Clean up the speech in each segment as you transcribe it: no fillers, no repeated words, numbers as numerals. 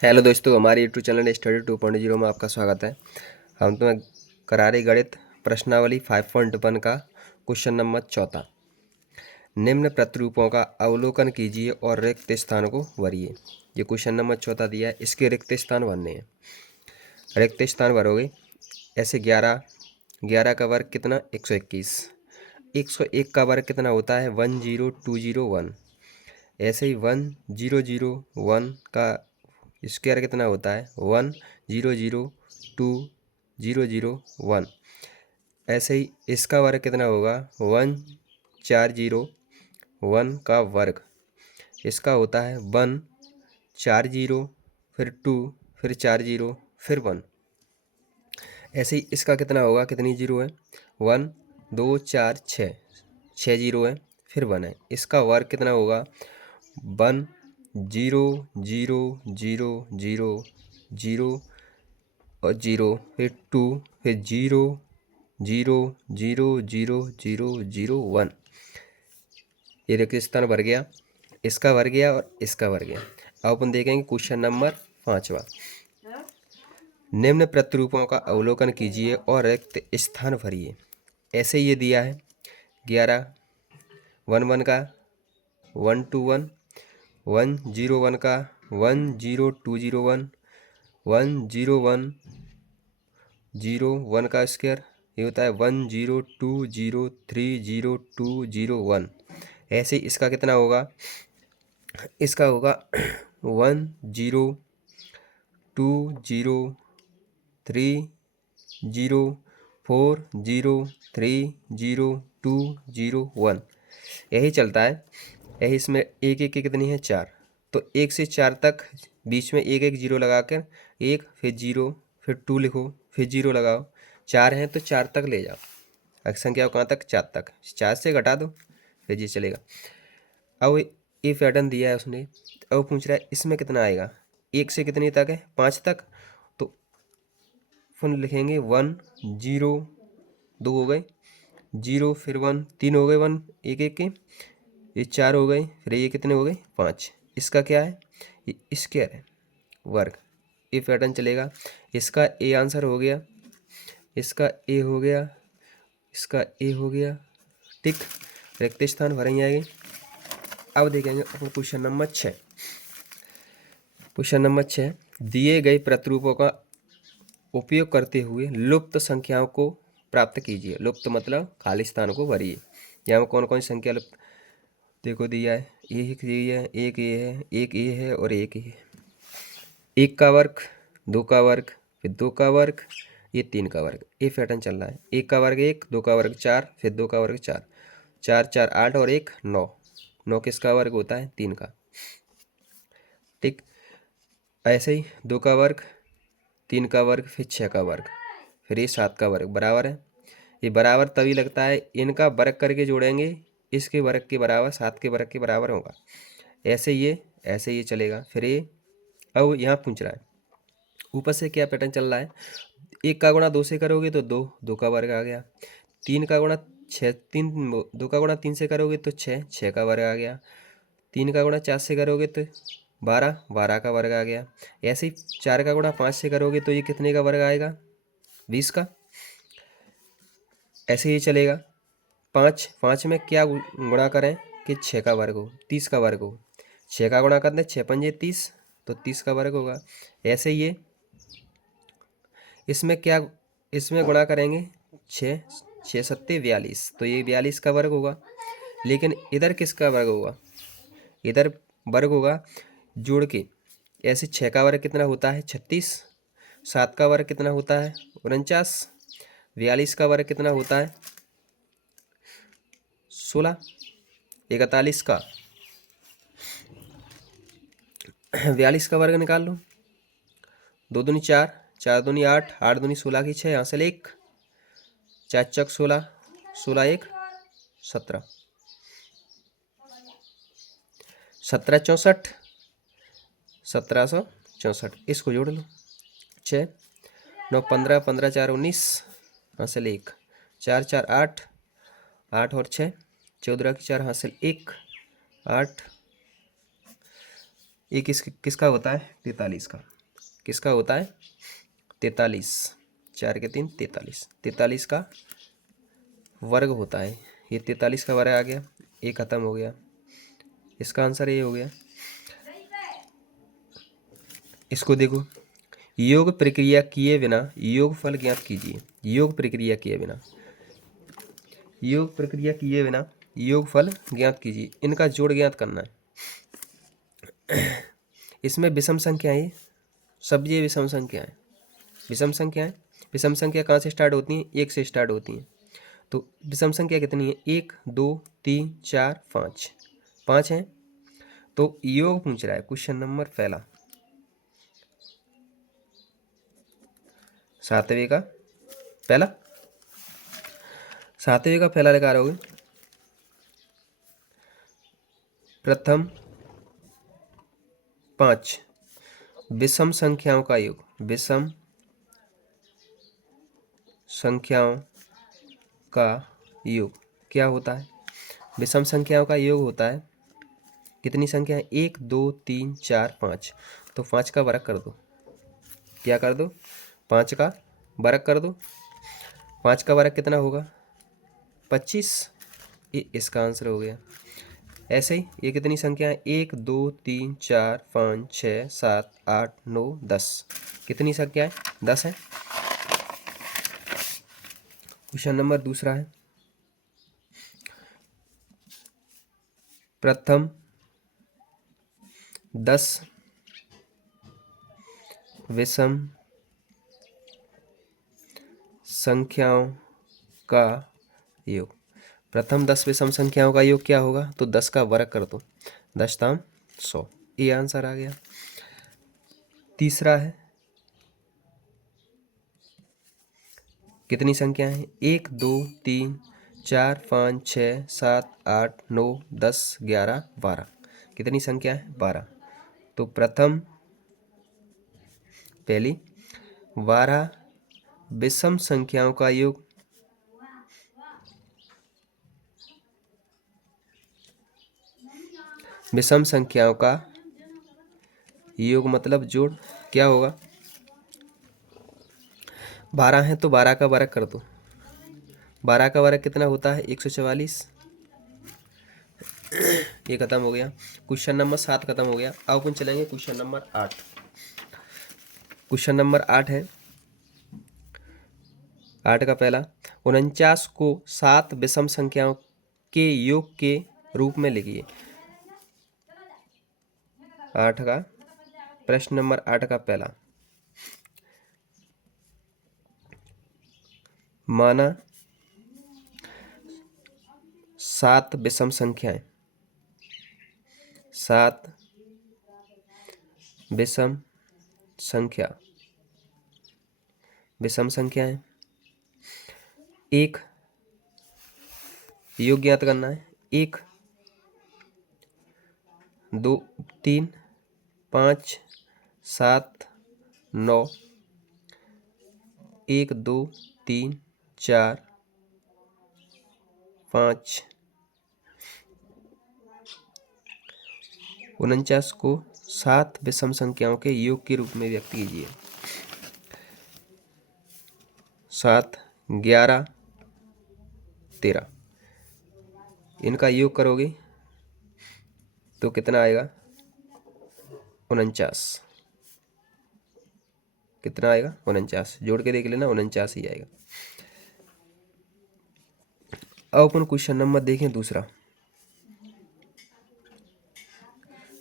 Hello दोस्तों, हमारे YouTube channel study 2.0 में आपका स्वागत है। हम तुम्हें करा रहे गणित प्रश्नावली 5.1 का क्वेश्चन नंबर 4। निम्न प्रतिरूपों का अवलोकन कीजिए और रिक्त स्थान को भरिए। ये क्वेश्चन नंबर 4 दिया है, इसके रिक्त स्थान भरने हैं। रिक्त स्थान भरोगे ऐसे 11 का वर्ग कितना 121, 101 का वर्ग कितना होता है 10201। ऐसे ही 1001 का स्क्वायर कितना होता है 10020001। ऐसे ही इसका वर्ग कितना होगा 1401 का वर्ग। इसका होता है 140 फिर 2 फिर 40 फिर 1। ऐसे ही इसका कितना होगा, कितनी जीरो है 1 2 4 6 6 जीरो है फिर 1 है। इसका वर्ग कितना होगा 1 0 0 0 0 और 0 फिर 2 फिर 0 0 0 0 0 0 1। ये देखिए स्थान भर गया, इसका भर गया और इसका भर गया। अब अपन देखेंगे क्वेश्चन नंबर 5। निम्न प्रतिरूपों का अवलोकन कीजिए और रिक्त स्थान भरिए। ऐसे ये दिया है 11 1 का 121, 101 का 10201, 10101 का स्क्वायर ये होता है 102030201। ऐसे इसका कितना होगा, इसका होगा 10203040201। यही चलता है। यही इसमें एक एक की कितनी है 4, तो 1 से 4 तक बीच में एक एक जीरो लगाकर 1 फिर 0 फिर 2 लिखो फिर 0 लगाओ। 4 हैं तो 4 तक ले जाओ, संख्या कहाँ तक 4 तक, 4 से घटा दो फिर ये चलेगा। अब ये पैटर्न दिया है उसने, अब पूछ रहा है इसमें कितना आएगा, 1 से कितनी तक है 5 तक। तो फिर लिखेंगे 1 0 2 हो गए 0 फिर 1 3 हो गए 1 एक एक के, ये 4 हो गए फिर ये कितने हो गए 5। इसका क्या है ये स्क्वायर है वर्ग। ये पैटर्न चलेगा। इसका ए आंसर हो गया, इसका ए हो गया, इसका ए हो गया, ठीक। रिक्त स्थान भरे जाएंगे। अब देखेंगे अपन क्वेश्चन नंबर 6। क्वेश्चन नंबर 6, दिए गए प्रतिरूपों का उपयोग करते हुए लुप्त संख्याओं को प्राप्त कीजिए। लुप्त मतलब खाली स्थान को भरिए। यहाँ में कौन कौन सी संख्या लुप्त देखो दिया है, एक ये है, एक ये है, एक ये है और एक ये है। 1 का वर्ग 2 का वर्ग फिर 2 का वर्ग ये 3 का वर्ग। ये पैटर्न चल रहा है। 1 का वर्ग 1, 2 का वर्ग 4 फिर 2 का वर्ग 4, 4 4 8 और 1 9। 9 किसका वर्ग होता है 3 का, ठीक। ऐसे ही 2 का वर्ग 3 का वर्ग फिर 6 का वर्ग फिर ये 7 का वर्ग बराबर है। ये बराबर तभी लगता है इनका वर्ग करके जोड़ेंगे, इसके वर्ग के बराबर 7 के वर्ग के बराबर होगा। ऐसे ये चलेगा। फिर ये अब यहाँ पूछ रहा है ऊपर से क्या पैटर्न चल रहा है, 1 का गुणा 2 से करोगे तो 2, 2 का वर्ग आ गया। 3 का गुणा 6 3 2 का गुणा 3 से करोगे तो 6, 6 का वर्ग आ गया। 3 का गुणा 4 से करोगे तो 12, 12 का वर्ग आ गया। ऐसे ही 4 का गुणा 5 से करोगे तो ये कितने का वर्ग आएगा 20 का। ऐसे ही चलेगा। 5 में क्या गुणा करें कि 6 का वर्ग हो 30 का वर्ग हो। 6 का गुणा करते 6 पंजे 30 तो 30 का वर्ग होगा। ऐसे ये इसमें गुणा करेंगे 6 6 सत्ते 42 तो ये 42 का वर्ग होगा। लेकिन इधर किसका वर्ग होगा, इधर वर्ग होगा जोड़ के। ऐसे 6 का वर्ग कितना होता है 36, 7 का वर्ग कितना होता है 49, 42 का वर्ग कितना होता है 16, 41 का 42 का वर्ग निकाल लो। 2 दूनी 4, 4 दूनी 8, 8 दूनी 16 की 6, यहाँ से 1, 4 चक 16, 16 1 17, 17 64, 1764। इसको जोड़ लो 6 9 15, 15 4 19, हासिल 1, 4 4 8, 8 और 6 14 की 4 हासिल 1, 8 ये किसका होता है? 43 का। किसका होता है? 43। 4 के 3 43। 43 का वर्ग होता है। ये 43 का वर्ग आ गया, ये खत्म हो गया। इसका आंसर ये हो गया। इसको देखो, योग प्रक्रिया किए बिना योगफल ज्ञात कीजिए। योग प्रक्रिया किए बिना, योग प्रक्रिया किए बिना योगफल ज्ञात कीजिए। इनका जोड़ ज्ञात करना है। इसमें विषम संख्या है, सब ये विषम संख्या है। विषम संख्या है, विषम संख्या कहाँ से स्टार्ट होती हैं? 1 से स्टार्ट होती हैं। तो विषम संख्या कितनी है? 1 2 3 4 5, 5 है। तो योग पूछ रहा है, क्वेश्चन नंबर पहला, 7वें का पहला, 7वें का पहला लगा रहोगे। प्रथम 5 विषम संख्याओं का योग। विषम संख्याओं का योग क्या होता है? विषम संख्याओं का योग होता है, कितनी संख्या है? 1 2 3 4 5। तो 5 का वर्ग कर दो। क्या कर दो? 5 का वर्ग कर दो। 5 का वर्ग कितना होगा? 25। ये इसका आंसर हो गया। ऐसे ही ये कितनी संख्या है? 1 2 3 4 5 6 7 8 9 10। कितनी संख्या है? 10 है। क्वेश्चन नंबर दूसरा है, प्रथम 10 विषम संख्याओं का योग। प्रथम 10 विषम संख्याओं का योग क्या होगा? तो 10 का वर्ग कर दो, 10 ताम 100। ये आंसर आ गया। तीसरा है, कितनी संख्या है? 1 2 3 4 5 6 7 8 9 10 11 12। कितनी संख्या है? 12। तो प्रथम पहली 12 विषम संख्याओं का योग। विषम संख्याओं का योग मतलब जोड़। क्या होगा? 12 है तो 12 का वर्ग कर दो। 12 का वर्ग कितना होता है? 144। ये खत्म हो गया। क्वेश्चन नंबर 7 खत्म हो गया। अब अपन चलेंगे क्वेश्चन नंबर 8। क्वेश्चन नंबर 8 है, 8 का पहला, 49 को 7 विषम संख्याओं के योग के रूप में लिखिए। 8 का प्रश्न नंबर 8 का पहला, माना 7 विषम संख्याएं, 7 विषम संख्याएं, एक योग ज्ञात करना है। 1 2 3 5 7 9, 1 2 3 4 5, 49 को 7 विषम संख्याओं के योग के रूप में व्यक्त कीजिए। 7 11 13, इनका योग करोगे तो कितना आएगा? 49। कितना आएगा? 49। जोड़ के देख लेना, 49 ही आएगा। अब अपन क्वेश्चन नंबर देखें दूसरा।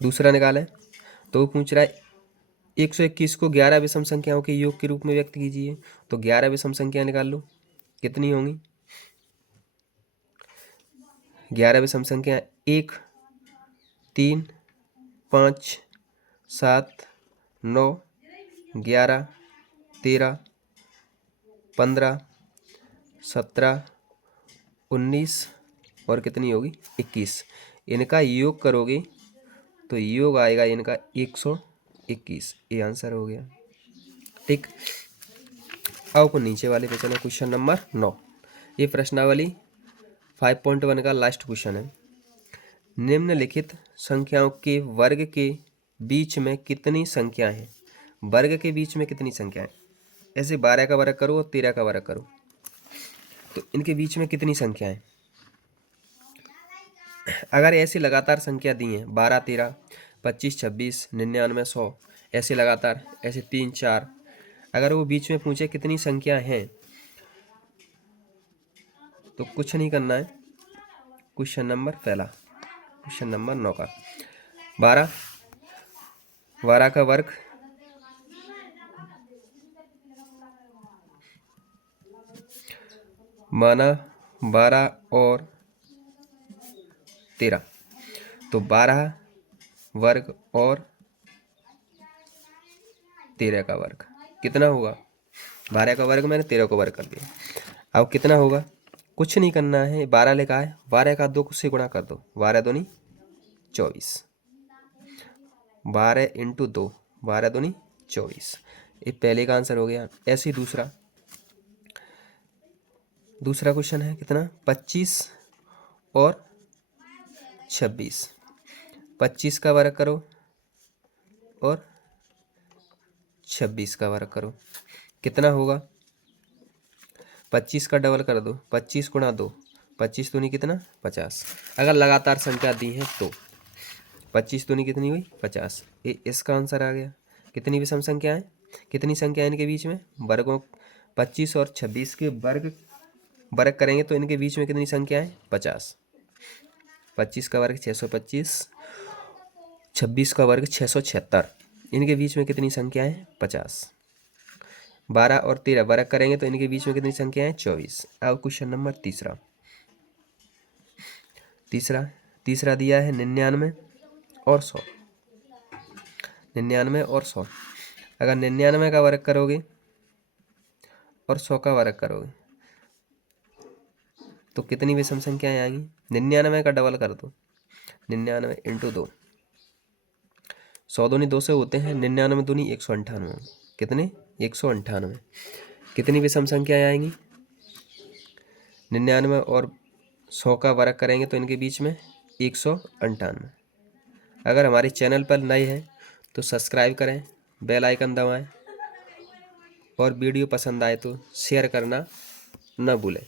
दूसरा निकालें तो पूछ रहा है 121 को 11 विषम संख्याओं के योग के रूप में व्यक्त कीजिए। तो 11 विषम संख्या निकाल लो, कितनी होंगी? 11 विषम संख्या 1 3 5 7 9 11 13 15 17 19 और कितनी होगी? 21। इनका योग करोगे तो योग आएगा इनका 121। ये आंसर हो गया। ठीक। अब अपन नीचे वाले पे चले, क्वेश्चन नंबर 9। ये प्रश्नावली 5.1 का लास्ट क्वेश्चन है। निम्नलिखित संख्याओं के वर्ग के बीच में कितनी संख्याएं हैं, वर्ग के बीच में कितनी संख्याएं। ऐसे 12 का वर्ग करो और 13 का वर्ग करो तो इनके बीच में कितनी संख्याएं। अगर ऐसे लगातार संख्या दी हैं 12, 13, 25, 26, 99, 100 ऐसे लगातार, ऐसे 3, 4, अगर वो बीच में पूछे कितनी संख्या हैं तो कुछ नहीं करना है। क्वेश्चन नंबर पहला, क्वेश्चन नंबर 9 का 12 का वर्ग माना 12 और 13 तो 12 वर्ग और 13 का वर्ग कितना होगा। 12 का वर्ग मैंने 13 को वर्ग कर दिया। अब कितना होगा, कुछ नहीं करना है, 12 लिखा है, 12 का 2 से गुणा कर दो, 12 दूनी 24, 12 इंटू 2, 12 दूनी 24। ये पहले का आंसर हो गया। ऐसे ही दूसरा क्वेश्चन है कितना, 25 और 26, 25 का वर्ग करो और 26 का वर्ग करो, कितना होगा। 25 का डबल कर दो, 25 गुणा 2, 25 दूनी कितना 50। अगर लगातार संख्या दी है तो 25 दूनी कितनी हुई 50। ये इसका आंसर आ गया। कितनी विषम संख्या है, कितनी संख्या है इनके बीच में, वर्गों 25 और 26 के वर्ग करेंगे तो इनके बीच में कितनी संख्या है 50। 25 का वर्ग 625, 26 का वर्ग 676, इनके बीच में कितनी संख्या है 50। 12 और 13 वर्ग करेंगे तो इनके बीच में कितनी संख्या है 24। अब क्वेश्चन नंबर तीसरा दिया है 99 और 100। 99 और 100, अगर 99 का वर्ग करोगे और 100 का वर्ग करोगे तो कितनी विषम संख्याएं आएंगी। 99 का डबल कर दो, 99 इंटू 2, 100 दूनी 2 से होते हैं, 99 दूनी 198, कितने 198। कितनी विषम संख्याएं आएंगी, 99 और 100 का वर्ग करेंगे तो इनके बीच में 198। अगर हमारे चैनल पर नए हैं तो सब्सक्राइब करें, बेल आइकन दबाएं और वीडियो पसंद आए तो शेयर करना न भूलें।